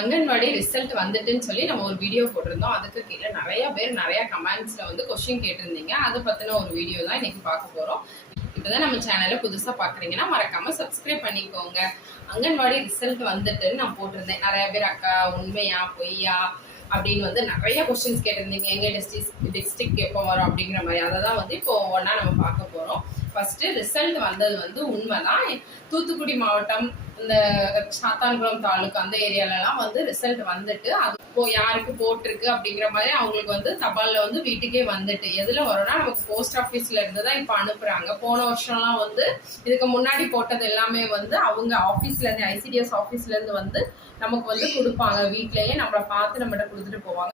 Anganwadi result வந்துட்டுன்னு சொல்லி நம்ம ஒரு வீடியோ போட்டிருந்தோம். அதுக்கு கீழே நிறைய பேர் நிறைய கமெண்ட்ஸ்ல வந்து கொஸ்டின் கேட்டிருந்தீங்க. அதை பத்தின ஒரு வீடியோ தான் இன்னைக்கு பார்க்க போறோம். இப்பதான் நம்ம சேனலை புதுசா பாக்குறீங்கன்னா மறக்காம சப்ஸ்கிரைப் பண்ணிக்கோங்க. அங்கன்வாடி ரிசல்ட் வந்துட்டு நான் போட்டிருந்தேன். நிறைய பேர் அக்கா உண்மையா பொய்யா அப்படின்னு வந்து நிறைய கொஸ்டின்ஸ் கேட்டிருந்தீங்க. எங்க டிஸ்ட்ரிக்ட் எப்போ வரும் அப்படிங்கிற மாதிரி. அதை தான் வந்து இப்போ ஒவ்வொன்றா நம்ம பார்க்க போறோம். ஃபர்ஸ்ட் ரிசல்ட் வந்தது வந்து உண்மைதான். தூத்துக்குடி மாவட்டம் இந்த சாத்தான்குளம் தாலுக்கு அந்த ஏரியாலலாம் வந்து ரிசல்ட் வந்துட்டு அது இப்போ யாருக்கு போட்டிருக்கு அப்படிங்கிற மாதிரி அவங்களுக்கு வந்து தபால்ல வந்து வீட்டுக்கே வந்துட்டு எதுல வரும்னா நமக்கு போஸ்ட் ஆஃபீஸ்ல இருந்து தான் இப்போ அனுப்புறாங்க. போன வருஷம்லாம் வந்து இதுக்கு முன்னாடி போட்டது எல்லாமே வந்து அவங்க ஆஃபீஸ்ல இருந்து ஐசிடிஎஸ் ஆஃபீஸ்ல இருந்து வந்து நமக்கு வந்து கொடுப்பாங்க. வீட்லயே நம்மளை பார்த்து நம்மகிட்ட கொடுத்துட்டு போவாங்க.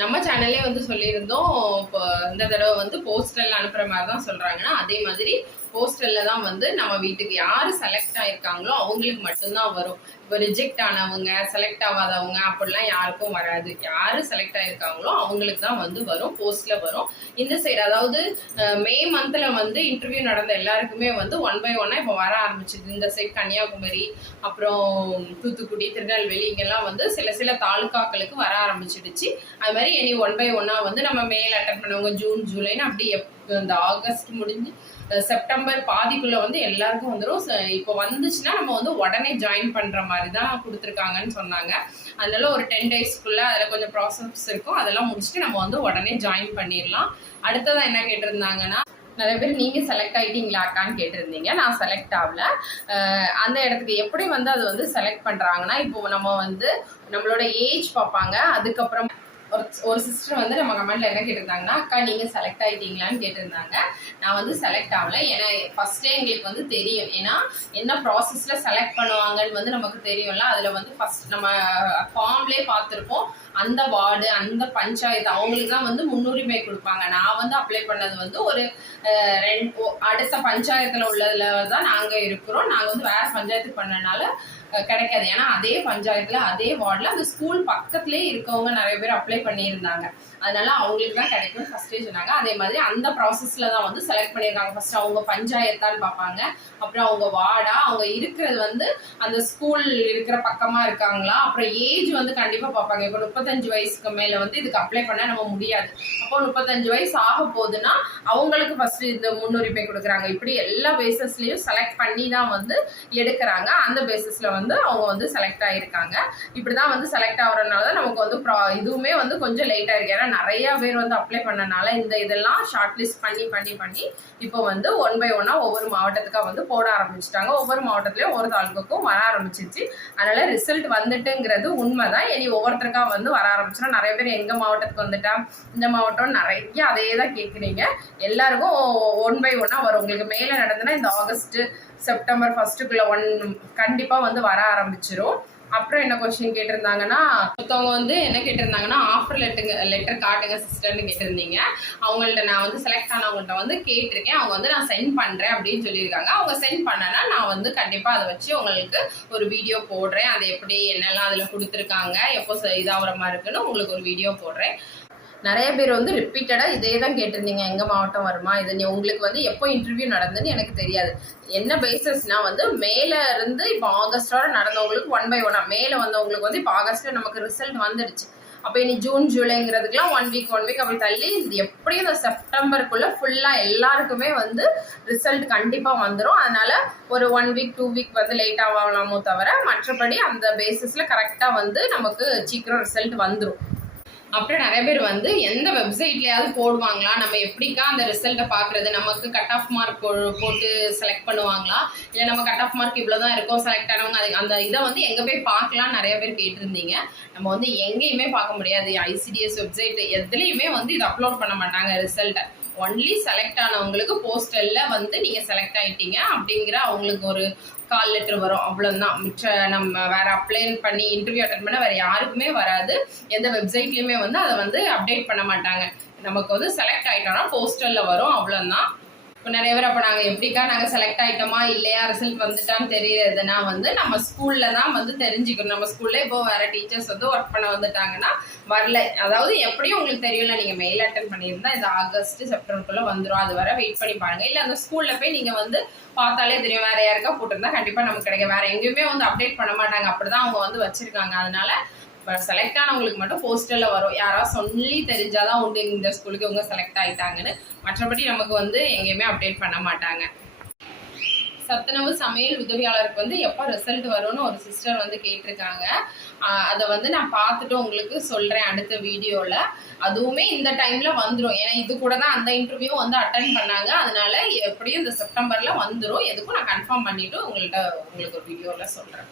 நம்ம சேனல்லே வந்து சொல்லியிருந்தோம், இப்போ இந்த தடவை வந்து போஸ்டல் அனுப்புற மாதிரி தான் சொல்றாங்கன்னா அதே மாதிரி போஸ்டல்ல தான் வந்து நம்ம வீட்டுக்கு யாரு செலக்ட் ஆயிருக்காங்களோ அவங்களுக்கு மட்டும்தான் வரும். இப்போ ரிஜெக்ட் ஆனவங்க செலக்ட் ஆகாதவங்க அப்படிலாம் யாருக்கும் வராது. யாரு செலக்ட் ஆயிருக்காங்களோ அவங்களுக்கு தான் வந்து வரும், போஸ்ட்ல வரும். இந்த சைடு அதாவது மே மந்த்ல வந்து இன்டர்வியூ நடந்த எல்லாருக்குமே வந்து 1 by 1 இப்போ வர ஆரம்பிச்சிது. இந்த சைடு கன்னியாகுமரி, அப்புறம் தூத்துக்குடி, திருநெல்வேலி இங்கெல்லாம் வந்து சில தாலுக்காக்களுக்கு வர ஆரம்பிச்சிடுச்சு. அது மாதிரி இனி 1 by 1 வந்து நம்ம மேல் அட்டன் பண்ணவங்க ஜூன் ஜூலைன்னு அப்படி இந்த ஆகஸ்ட் முடிஞ்சு செப்டம்பர் பாதிக்குள்ள வந்து எல்லாருக்கும் வந்துடும். இப்போ வந்துச்சுன்னா நம்ம வந்து உடனே ஜாயின் பண்ற மாதிரி தான் கொடுத்துருக்காங்கன்னு சொன்னாங்க. அதனால ஒரு 10 daysக்குள்ள அதில் கொஞ்சம் ப்ராசஸ் இருக்கும். அதெல்லாம் முடிச்சுட்டு நம்ம வந்து உடனே ஜாயின் பண்ணிடலாம். அடுத்ததான் என்ன கேட்டிருந்தாங்கன்னா, நிறைய பேர் நீங்க செலக்ட் ஆயிட்டீங்களாக்கான்னு கேட்டிருந்தீங்க. நான் செலக்ட் ஆகல. அந்த இடத்துக்கு எப்படி வந்து அது வந்து செலக்ட் பண்றாங்கன்னா, இப்போ நம்ம வந்து நம்மளோட ஏஜ் பார்ப்பாங்க. அதுக்கப்புறம் ஒரு சிஸ்டர் வந்து நம்ம கமெண்ட்ல என்ன கேட்டிருந்தாங்கன்னா, அக்கா நீங்க செலக்ட் ஆயிட்டீங்களான்னு கேட்டிருந்தாங்க. நான் வந்து செலக்ட் ஆகல. ஏன்னா ஃபர்ஸ்டே எங்களுக்கு வந்து தெரியும். ஏன்னா என்ன ப்ராசஸ்ல செலக்ட் பண்ணுவாங்கன்னு வந்து நமக்கு தெரியும்ல. அதுல வந்து ஃபர்ஸ்ட் நம்ம ஃபார்ம்லேயே பார்த்துருப்போம். அந்த வார்டு அந்த பஞ்சாயத்து அவங்களுக்கு தான் வந்து முன்னுரிமை கொடுப்பாங்க. நான் வந்து அப்ளை பண்ணது வந்து ஒரு அடுத்த பஞ்சாயத்துல உள்ளதுல தான் நாங்க இருக்கிறோம். நாங்க வந்து வேற பஞ்சாயத்து பண்ணனால கிடைக்காது. ஏன்னா அதே பஞ்சாயத்துல அதே வார்டுல அந்த ஸ்கூல் பக்கத்துலயே இருக்கவங்க நிறைய பேர் அப்ளை பண்ணியிருந்தாங்க. அதனால அவங்களுக்கு தான் கிடைக்கும் ஃபர்ஸ்டே சொன்னாங்க. அதே மாதிரி அந்த ப்ராசஸ்ல தான் வந்து செலக்ட் பண்ணியிருக்காங்க. ஃபர்ஸ்ட் அவங்க பஞ்சாயத்தான்னு பார்ப்பாங்க, அப்புறம் அவங்க வார்டா, அவங்க இருக்கிறது வந்து அந்த ஸ்கூல் இருக்கிற பக்கமா இருக்காங்களா, அப்புறம் ஏஜ் வந்து கண்டிப்பா பார்ப்பாங்க. இப்போ 35 வயசுக்கு மேல வந்து இதுக்கு அப்ளை பண்ண நம்ம முடியாது. அப்போ 35 வயசு ஆக போகுதுன்னா அவங்களுக்கு ஃபர்ஸ்ட் இந்த முன்னுரிமை கொடுக்குறாங்க. இப்படி எல்லா பேசஸ்லயும் செலக்ட் பண்ணி தான் வந்து எடுக்கிறாங்க. அந்த பேசிஸ்ல வந்து அவங்க வந்து செலக்ட் ஆயிருக்காங்க. இப்படிதான் வந்து செலக்ட் ஆகுறதுனால தான் நமக்கு வந்து இதுவுமே வந்து கொஞ்சம் லேட் ஆயிருக்கு. ஏன்னா நிறைய பேர் வந்து அப்ளை பண்ணனால இந்த இதெல்லாம் ஷார்ட் லிஸ்ட் பண்ணி இப்போ வந்து 1 by 1 ஒவ்வொரு மாவட்டத்துக்கா வந்து போட ஆரம்பிச்சுட்டாங்க. ஒவ்வொரு மாவட்டத்திலயும் ஒவ்வொரு தாலுக்கும் வர ஆரம்பிச்சிருச்சு. அதனால ரிசல்ட் வந்துட்டுங்கிறது உண்மைதான். இனி ஒவ்வொருத்தருக்கா வந்து வர ஆரம்பிச்சுன்னா நிறைய பேர் எங்க மாவட்டத்துக்கு வந்துட்டா இந்த மாவட்டம் நிறைய அதே தான் கேட்குறீங்க. எல்லாருக்கும் 1 by 1 வரும். உங்களுக்கு மேல நடந்ததுன்னா இந்த ஆகஸ்ட் செப்டம்பர் ஃபர்ஸ்ட்டுக்குள்ள கண்டிப்பா வந்து வர ஆரம்பிச்சிரும். அப்புறம் என்ன கொஸ்டின் கேட்டிருந்தாங்கன்னா, ஒருத்தவங்க வந்து என்ன கேட்டிருந்தாங்கன்னா, ஆஃபர் லெட்டர் காட்டுங்க சிஸ்டர்னு கேட்டிருந்தீங்க. அவங்கள்ட்ட நான் வந்து செலக்ட் ஆனவங்கள்ட்ட வந்து கேட்டிருக்கேன். அவங்க வந்து நான் சென்ட் பண்றேன் அப்படின்னு சொல்லியிருக்காங்க. அவங்க சென்ட் பண்ணனா நான் வந்து கண்டிப்பா அதை வச்சு உங்களுக்கு ஒரு வீடியோ போடுறேன். அது எப்படி என்னெல்லாம் அதுல கொடுத்துருக்காங்க, எப்போ இதாகிற மாதிரி இருக்குன்னு உங்களுக்கு ஒரு வீடியோ போடுறேன். நிறைய பேர் வந்து ரிப்பீட்டடா இதே தான் கேட்டிருந்தீங்க, எங்க மாவட்டம் வருமா, இது உங்களுக்கு வந்து எப்போ இன்டர்வியூ நடந்துன்னு எனக்கு தெரியாது. என்ன பேசஸ்னா வந்து மேல இருந்து இப்போ ஆகஸ்டோட நடந்தவங்களுக்கு 1 by 1 மேல வந்தவங்களுக்கு வந்து இப்போ ஆகஸ்ட்ல நமக்கு ரிசல்ட் வந்துடுச்சு. அப்போ இனி ஜூன் ஜூலைங்கிறதுக்குலாம் 1 week அப்படி தள்ளி எப்படியும் இந்த செப்டம்பருக்குள்ள ஃபுல்லா எல்லாருக்குமே வந்து ரிசல்ட் கண்டிப்பா வந்துடும். அதனால ஒரு 1 week 2 week வந்து லேட் ஆகலாமோ தவிர மற்றபடி அந்த பேசிஸ்ல கரெக்டா வந்து நமக்கு சீக்கிரம் ரிசல்ட் வந்துடும். அப்புறம் நிறைய பேர் வந்து எந்த வெப்சைட்லயாவது போடுவாங்களா, நம்ம எப்படிக்கா அந்த ரிசல்ட்டை பார்க்கறது, நமக்கு கட் ஆஃப் மார்க் போட்டு செலக்ட் பண்ணுவாங்களா, இல்லை நம்ம கட் ஆஃப் மார்க் இவ்வளோதான் இருக்கும் செலக்ட் ஆனவங்க அந்த இதை வந்து எங்கே போய் பார்க்கலாம் நிறைய பேர் கேட்டிருந்தீங்க. நம்ம வந்து எங்கேயுமே பார்க்க முடியாது. ஐசிடிஎஸ் வெப்சைட் எதுலேயுமே வந்து இது அப்லோட் பண்ண மாட்டாங்க ரிசல்ட்டை. ஒன்லி செலக்ட் ஆனவங்களுக்கு போஸ்டல்ல வந்து நீங்க செலக்ட் ஆயிட்டீங்க அப்படிங்கிற அவங்களுக்கு ஒரு கால் லெட்டர் வரும். அவ்வளவுதான். மிச்ச நம்ம வேற அப்ளை பண்ணி இன்டர்வியூ அட்டன் பண்ண வேற யாருக்குமே வராது. எந்த வெப்சைட்லயுமே வந்து அதை வந்து அப்டேட் பண்ண மாட்டாங்க. நமக்கு வந்து செலக்ட் ஆயிட்டோம்னா போஸ்டல்ல வரும். அவ்வளவுதான். இப்போ நிறைய பேர் அப்போ நாங்கள் எப்படிக்கா நாங்கள் செலக்ட் ஆகிட்டோமா இல்லையா ரிசல்ட் வந்துட்டான்னு தெரியறதுன்னா வந்து நம்ம ஸ்கூலில் தான் வந்து தெரிஞ்சுக்கணும். நம்ம ஸ்கூல்ல இப்போ வேற டீச்சர்ஸ் வந்து ஒர்க் பண்ண வந்துட்டாங்கன்னா வரல, அதாவது எப்படியும் உங்களுக்கு தெரியல, நீங்கள் மெயில் அட்டன் பண்ணியிருந்தா இந்த ஆகஸ்ட் செப்டம்பருக்குள்ளே வந்துடும், அது வர வெயிட் பண்ணி பாருங்க. இல்லை அந்த ஸ்கூலில் போய் நீங்கள் வந்து பார்த்தாலே தெரியும், வேற யாருக்கா போட்டிருந்தா கண்டிப்பாக நமக்கு கிடைக்கும். வேற எங்கேயுமே வந்து அப்டேட் பண்ண மாட்டாங்க, அப்படிதான் அவங்க வந்து வச்சிருக்காங்க. அதனால இப்போ செலக்ட் ஆனவங்களுக்கு மட்டும் போஸ்டரில் வரும், யாராவது சொல்லி தெரிஞ்சாதான் உண்டு இந்த ஸ்கூலுக்கு இவங்க செலக்ட் ஆகிட்டாங்கன்னு. மற்றபடி நமக்கு வந்து எங்கேயுமே அப்டேட் பண்ண மாட்டாங்க. சத்துணவு சமையல் உதவியாளருக்கு வந்து எப்போ ரிசல்ட் வரும்னு ஒரு சிஸ்டர் வந்து கேட்டிருக்காங்க. அதை வந்து நான் பார்த்துட்டு உங்களுக்கு சொல்கிறேன் அடுத்த வீடியோவில். அதுவுமே இந்த டைமில் வந்துடும், ஏன்னா இது கூட தான் அந்த இன்டர்வியூ வந்து அட்டன் பண்ணாங்க. அதனால எப்படியும் இந்த செப்டம்பரில் வந்துடும். எதுக்கும் நான் கன்ஃபார்ம் பண்ணிவிட்டு உங்களுக்கு ஒரு வீடியோவில் சொல்கிறேன்.